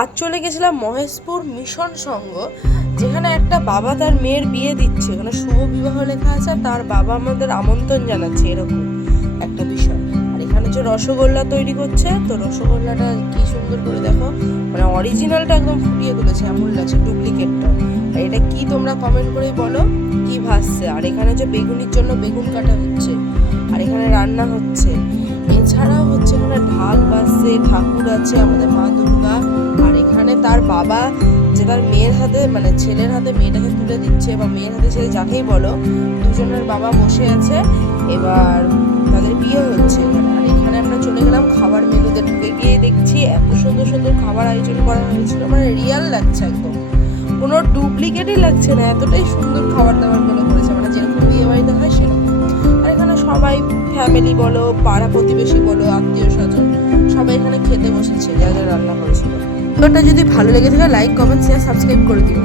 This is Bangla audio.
আজ চলে গেছিলাম মহেশপুর মিশন সংঘ, যেখানে একটা বাবা তার মেয়ের বিয়ে দিচ্ছে। ওখানে শুভ বিবাহ লেখা আছে, আর তার বাবা আমাদের আমন্ত্রণ জানাচ্ছে, এরকম একটা বিষয়। আর এখানে যে রসগোল্লা তৈরি করছে, তো রসগোল্লাটা কি সুন্দর করে দেখো, মানে অরিজিনালটা একদম ফুটিয়ে তুলেছে, এমন লাগছে ডুপ্লিকেটটা। আর এটা কি তোমরা কমেন্ট করেই বলো কি ভাসছে। আর এখানে যে বেগুনির জন্য বেগুন কাটা হচ্ছে, আর এখানে রান্না হচ্ছে। এছাড়াও হচ্ছে এখানে ঢাক বাজছে, ঠাকুর আছে, আমাদের মা দুর্গা। আর এখানে তার বাবা যে তার মেয়ের হাতে, মানে ছেলের হাতে মেয়েটাকে তুলে দিচ্ছে, বা মেয়ের হাতে ছেলে যাকেই বলো, দুজনের বাবা বসে আছে, এবার তাদের বিয়ে হচ্ছে। আর এখানে আমরা চলে গেলাম খাবার মেনুতে। ঢুকে গিয়ে দেখছি এত সুন্দর সুন্দর খাবার আয়োজন করা হয়েছিল, মানে রিয়াল লাগছে একদম, কোনো ডুপ্লিকেটই লাগছে না, এতটাই সুন্দর খাবার দাবার গুলো করেছে, মানে যেরকম বিয়ে বাড়িতে হয় সেরকম। আর এখানে সবাই ফ্যামিলি বলো, পাড়া প্রতিবেশী বলো, আত্মীয় স্বজন সবাই এখানে খেতে বসেছে, যা যা রান্না করেছিল। ভিডিওটা যদি ভালো লেগে থাকে লাইক, কমেন্ট, শেয়ার, সাবস্ক্রাইব করে দিও।